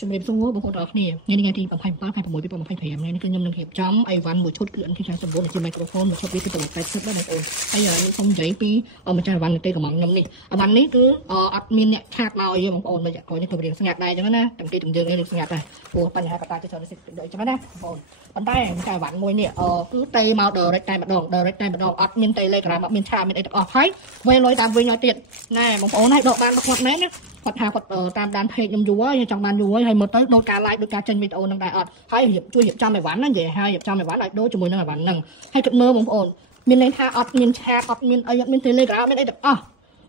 ជំរាបសួរបងប្អូនទាំងអស់គ្នាថ្ងៃទី27ខែ6 2025នេះគឺខ្ញុំនឹងរៀបចំអីវ៉ាន់មួយឈុតគឺ NT49 ជាមីក្រូហ្វូនមួយឈុតវាគឺ80ដែរបងប្អូនហើយខ្ញុំសូមនិយាយពីម្ចាស់អីវ៉ាន់ទេកំងខ្ញុំនេះអីវ៉ាន់នេះគឺអត់មានអ្នកឆាតមកទេបងប្អូនដូចក្រោយនេះក៏រៀងស្ងាត់ដែរអញ្ចឹងណាទាំងគេទាំងយើងរៀងស្ងាត់ដែរព្រោះបញ្ហាកតាជាច្រើនសិទ្ធិដូចអញ្ចឹងណាបងប្អូនប៉ុន្តែម្ចាស់អីវ៉ាន់មួយនេះគឺទេមក direct តែម្ដង direct តែម្ដងអត់មាន Telegram អត់មានឆាតមានអីទាំងអស់ហើយវេលុយតាមវិញឲ្យទៀតណាបងប្អូនហើយដកបានមកគាត់មែនណាគាត់ថាគាត់តាមដាន page ខ្ញុំយូរហើយចង់បានយូរហើយមើលទៅដូចការ live ដូចការចេញវីដេអូហ្នឹងដែរអត់ហើយជួយរៀបចំអីវ៉ាន់ណានិយាយហើយរៀបចំអីវ៉ាន់ឲ្យដូចជាមួយនឹងអីវ៉ាន់ហ្នឹងហើយគិតមើលបងប្អូនមានន័យថាអត់មានឆាតអត់មានអីអត់មាន Telegram មានអីទាំងអស់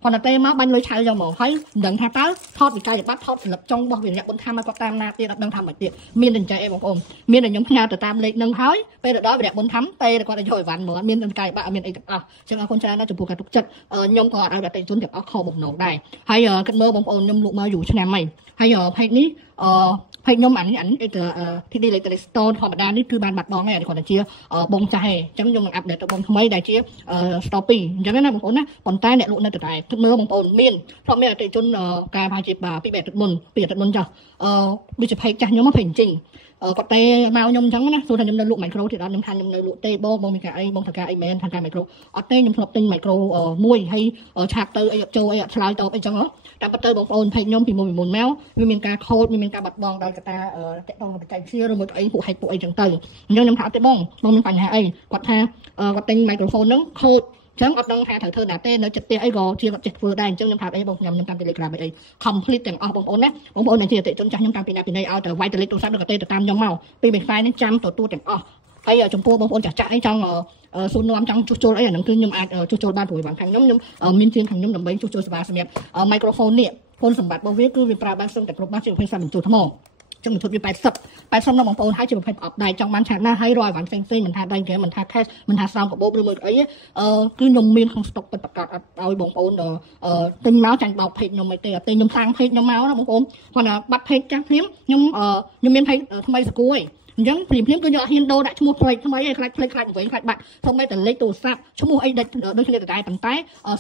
គាត់តែមកបាញ់លុយឆៅយកមកហើយមិនដឹងថាតើថតវិក័យប័ត្រថតសិលឹកចុងរបស់វិញ្ញាបុនថាមកគាត់តាមណាទៀតអត់ដឹងថាមិនទៀតមានតែចែកអីបងប្អូនមានតែខ្ញុំផ្ញើទៅតាមលេខហ្នឹងហើយពេលទៅដល់វិញ្ញាបុនថាពេលគាត់យកអីវ៉ាន់មកអត់មានវិក័យប័ត្រអត់មានអីទាំងអស់អញ្ចឹងអរគុណច្រើនណាស់ចំពោះការទុកចិត្តខ្ញុំក៏អត់ឲ្យអតិថិជនទាំងអស់ខកបំណងដែរហើយគិតមើលបងប្អូនខ្ញុំលក់មកយូរឆ្នាំហើយហើយផេកនេះផេកខ្ញុំអានេះទីនេះលេខ Stone ធម្មតានេះគឺបានបាត់បង់ហើយគាត់តែជាបងចាស់ឯងអញ្ចឹងខ្ញុំនឹងអាប់ដេតទៅបងថ្មីដែលជា Store 2អញ្ចឹងណាបងប្អូនណាប៉ុន្តែអ្នកលក់នៅតែគិតមើលបងប្អូនមានធ្លាប់មានអតិថិជនការប្រហែលជាពីអាទិត្យមុនចុះដូចជាផេកចាស់ខ្ញុំមកផេកជិញគាត់តែមកខ្ញុំអញ្ចឹងណាសួរថាខ្ញុំនៅលក់មីក្រូទៀតអត់ខ្ញុំថាខ្ញុំនៅលក់ទេបងមានការអីបងធ្វើការអីមែនថាការមីក្រូអត់ទេខ្ញុំធ្លាប់ទិញមីក្រូមួយហើយឆាតទៅអីអត់ចូលអីអត់ឆ្លើយតបអីចឹងហ៎តាមពិតទៅបងប្អូនផេកខ្ញុំពីមុនមកវាមានការខូចវាមានការបាត់បង់ដោយកត្តាតាក់ទងបច្ចេកវិទ្យាឬមួយអីពួកហែកពួកអីចឹងទៅអញ្ចឹងខ្ញុំថាអត់ទេបងមានបញ្ហាអីគាត់ថាគាត់ទិញមីក្រូហ្វូនហ្នឹងខូចចឹងអត់ដឹងថាត្រូវធ្វើណាទេនៅចិត្តផ្ទះអីក៏ជាគាត់ចេះធ្វើដែរអញ្ចឹងខ្ញុំប្រាប់អីបងខ្ញុំតាម Telegram អី complete ទាំងអស់បងប្អូនណាបងប្អូនដែលជាអតិថិជនចាស់ខ្ញុំតាមពីណាពីណីឲ្យទៅវាយតលេខទូរស័ព្ទឬក៏ទៅតាមខ្ញុំមកពីមួយខ្សែនេះចាំទទួលទាំងអស់ហើយចំពោះបងប្អូនចាស់អីចង់សួរនាំចង់ជួសជុលអីអាហ្នឹងគឺខ្ញុំអាចជួសជុលបានព្រោះខាងខ្ញុំមានជាងខាងខ្ញុំដើម្បីជួសជុលសម្រាប់មីក្រូហ្វូននេះគុណសម្បត្តិរបស់វាគឺវាប្រើបានសឹងតែគ្រប់បាសជាប្រភេទសាមញ្ញទូថ្មចឹងមួយឈុតវា80ណាបងប្អូនហើយជាប្រភេទប្រអប់ដៃចង់បានឆាតណាហើយរកអីវ៉ាន់ផ្សេងមិនថាដៃហ្គេមមិនថា cash មិនថាស្រោមកាបូបឬមួយអីគឺខ្ញុំមានក្នុងស្តុកពិតប្រាកដអត់ឲ្យបងប្អូនទិញមកចាញ់បោកពេកខ្ញុំមិនទេអត់ទេខ្ញុំសាំងពេកខ្ញុំមកណាបងប្អូនគាត់បាត់ពេកចាស់ព្រាមខ្ញុំមានពេកថ្មីសកួយអញ្ចឹងព្រាមគឺយកហ៊ានដូរដាក់ឈ្មោះផ្លេចថ្មីឯងខ្លាចវិញខ្លាចបាត់សូម្បីតែលេខទូរស័ព្ទឈ្មោះអីដូចគ្នាដែរប៉ុន្តែ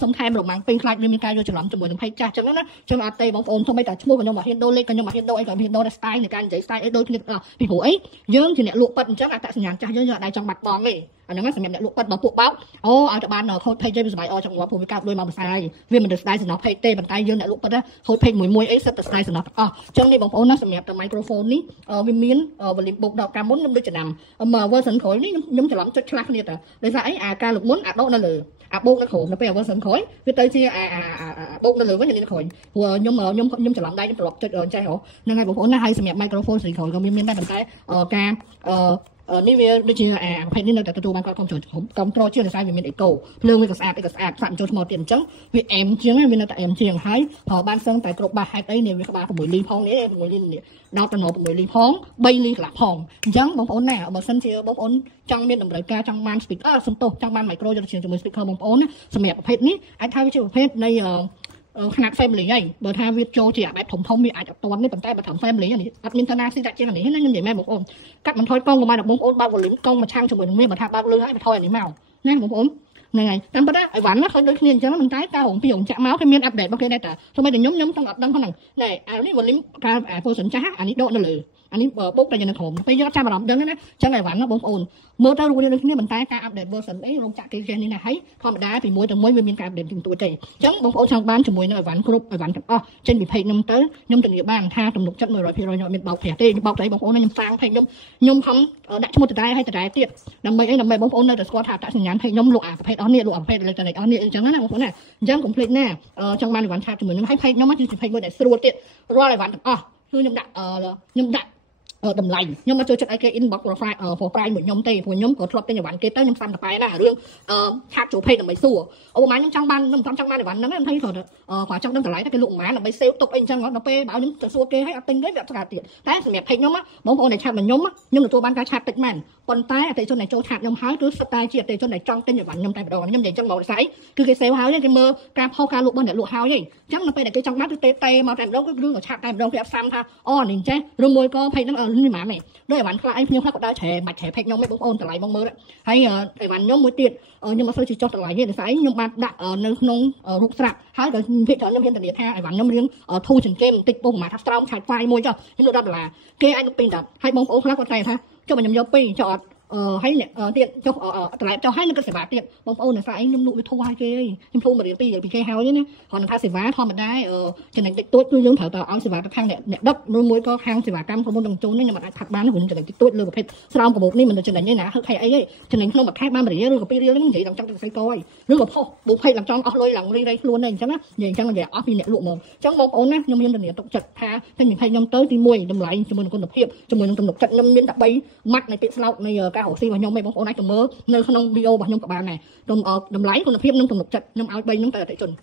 សុំថែមរមាំងពេញខ្លាចវាមានការយកច្រឡំជាមួយនឹងពេកចាស់អញ្ចឹងណាចឹងអត់ទេបងប្អូនសូម្បីតែឈ្មោះខ្ញុំមកហ៊ានដូរលេខក៏ខ្ញុំមកហ៊ានដូរអីក៏ហ៊ានដូរតែ style នៃការនិយាយ style អីដូចគ្នាពីព្រោះអីយើងជាអ្នកលក់ប៉ិតអញ្ចឹងអត្តសញ្ញាណចាស់យើងអត់ដែរចង់បាត់បង់ទេអាហ្នឹងសម្រាប់អ្នកលក់ប៉ិតរបស់ពួកបោកឲ្យតែបានខូចពេកទេវាសុបាយអស់ចង់ងាប់ព្រោះវាកាប់លុយមកបន្សាយវាមិនទៅស្ដាយសំណោះពេកទេប៉ុន្តែយើងអ្នកលក់ប៉ិតខូចពេកមួយអីសិតតែស្ដាយសំណោះទាំងអស់អញ្ចឹងនេះបងប្អូនណាសម្រាប់តែ microphone នេះវាមាន volume បុកដល់កាលមុនខ្ញុំដូចចំណាំversion ក្រោយនេះខ្ញុំច្រឡំចុចឆ្លាស់គ្នាតើដោយសារអីការលោកមុនដកនៅលើបោកនៅក្រោមនៅពេល version ក្រោយវាទៅជាបោកនៅលើវិញនៅក្រោយព្រោះខ្ញុំច្រឡំដៃខ្ញុំត្រឡប់ចុចចេះហ្នឹងហើយបងប្អូនណាហើយសម្រាប់ microphone ស្រីក្រោយក៏មានដែរប៉ុន្តែការនេះវាដូចជាប្រភេទនេះនៅតែទទួលបានគាត់គ្រប់គ្រងជាដោយសារវាមានអេកូភ្លើងវាក៏ស្អាតសាក់ចូលថ្មទៀតអញ្ចឹងវាអែមជាងវានៅតែអែមជាងហើយប្រើបានសឹងតែគ្រប់បាសហេតុអីនេះវាក្បាល6លីផងនេះ6លីនេះដល់តំណ6លីផង3លីកន្លះផងអញ្ចឹងបងប្អូនណាបើសិនជាបងប្អូនចង់មានតម្រូវការចង់បាន speaker សំទោសចង់បាន micro យកជាមួយ speaker បងប្អូនណាសម្រាប់ប្រភេទនេះអាចថាវាជាប្រភេទនៃขนาด family ហើយបើថាវាចូលជាបែបធំវាអាចអត់ទាន់នេះប៉ុន្តែបើត្រឹម family នេះអត់មានឋានៈស៊ីតាជាងនេះណាខ្ញុំនិយាយមែនបងប្អូនកាត់បន្ថយកង់កុំឲ្យបងប្អូនបើក volume កង់មកឆាំងជាមួយនឹងវាបើថាបើកលឺហើយបន្ថយអានេះមកណាបងប្អូនហ្នឹងហើយតាមពិតអីវ៉ាន់ណាឃើញដូចគ្នាអញ្ចឹងប៉ុន្តែការរងពីរងចាក់មកគេមាន update របស់គេដែរតើសូម្បីតែខ្ញុំចង់អត់ដឹងហ្នឹងណែអានេះ volume ការ version ចាស់អានេះដកនៅលើអានេះបុកតែនៅក្រោមពេលយកចាំអារម្មណ៍ដឹងណាចឹងអីវ៉ាន់ណាបងប្អូនមើលទៅរូបរាងដូចគ្នាប៉ុន្តែការ update version អីរោងចក្រគេចេះនេះណាហើយធម្មតាពីមួយទៅមួយវាមានការ update ទីទួចទេអញ្ចឹងបងប្អូនចង់បានជាមួយនឹងអីវ៉ាន់គ្រប់អីវ៉ាន់ទាំងអស់ចេញពី page ខ្ញុំទៅខ្ញុំធានាបានថាទំនុកចិត្ត 100% ខ្ញុំអត់មានបោកប្រាស់ទេខ្ញុំបោកតែបងប្អូនខ្ញុំសាង page ខ្ញុំខំដាក់ឈ្មោះដដែលឲ្យដដែលទៀតដើម្បីបងប្អូននៅតែស្គាល់ថាអត្តសញ្ញាណ page ខ្ញុំលក់អាប្រភេទអស់នេះលក់អាប្រភេទ electronic អស់នេះអញ្ចឹងណាបងប្អូនណាអញ្ចឹង complete ណាចង់បានអីវ៉ាន់ឆាតជាមួយនឹងហើយ page ខ្ញុំគឺជា page មួយដែលស្រួលទៀតរាល់អីវ៉ាន់ទាំងអស់គឺខ្ញុំដាក់តម្លៃខ្ញុំមកចូលចិត្តឲ្យគេ inbox profile មួយខ្ញុំទេព្រោះខ្ញុំក៏ធ្លាប់ទិញអីវ៉ាន់គេទៅខ្ញុំសាំតែប៉ែណារឿងឆាតចូល page ដើម្បីសួរឧបមាខ្ញុំចង់បានខ្ញុំចង់បានអីវ៉ាន់ហ្នឹងខ្ញុំthấyគាត់ចង់ដឹងតម្លៃតែគេលក់ប្រហែលដើម្បី save ទុកអីអញ្ចឹងដល់ពេលបើខ្ញុំទៅសួរគេឲ្យអត់ទិញទេវាអត់ស្គាល់ទៀតតែសម្រាប់ page ខ្ញុំបងប្អូនដែលឆាតមកខ្ញុំទទួលបានការឆាតតិចមែនប៉ុន្តែអតិថិជនដែលចូលឆាតខ្ញុំហើយគឺសុទ្ធតែជាអតិថិជនដែលចង់ទិញអីវ៉ាន់ខ្ញុំតែម្ដងខ្ញុំនិយាយអញ្ចឹងមកស្អីគឺគេ save ហើយគេមើលការផុសការលក់របស់អ្នកលក់ហើយអញ្ចឹងនៅពេលដែលគេចង់បានគឺទេមកតែម្ដងគឺរឿងឆាតតែម្ដងគេអត់សាំថាអូនេះចេះឬមួយក៏ page ហ្នឹង như mà này đây bạn lại nhưng khác đã trẻ mặt trẻ phép nhau mấy bông ôn trở lại bông mơ đấy hay để bạn nhóm mới tiền nhưng mà sao chỉ cho trở lại như thế phải nhưng mà đặt ở nơi nông rục sạc hay là việc cho nhân viên tiền ha bạn nhóm riêng thu trình kem tịch bông mà thắt strong chạy quay môi cho nhưng đó là cái anh pin đặt hay bông ôn khác con này ha cho mình nhầm pin cho hay tiền cho hai cái sẽ vả tiền bông ôn là phải nhầm nụ thu hai cái nhầm thu mà để pi cái hao nhé còn là sẽ vả thôi màได้cho nên tốt cứ giống thảo áo sẽ vả khang nè đất nuôi muối có khang sẽ vả cam không muốn đồng trốn nhưng mà thật bán cũng cho nên tốt lừa cái sau của mộtนี่มันจะไหนเนี่ยนะใครไอ้cho nên không mà khác bán mà để lừa cái pi nó chỉ làm trong cái coi lừaพ่อบุกให้làm trong lôi làm đi đây luôn này chẳng á vậy chẳng là vậy off nè lụa mồm chẳng bông ôn á nhầm nhầm tiền tục chật ha thế mình hay nhầm tới đi muối đâm lại cho mình con độc hiệp cho mình con độc chật nhầm nhầm đặc bay mắt này tiện sau này ca hậu si và nhom mấy bông ôn này trong mơ nơi không video và nhom các bạn này đâm lấy con độc hiệp nhom con độc chật nhom áo bay nhom tại chuẩn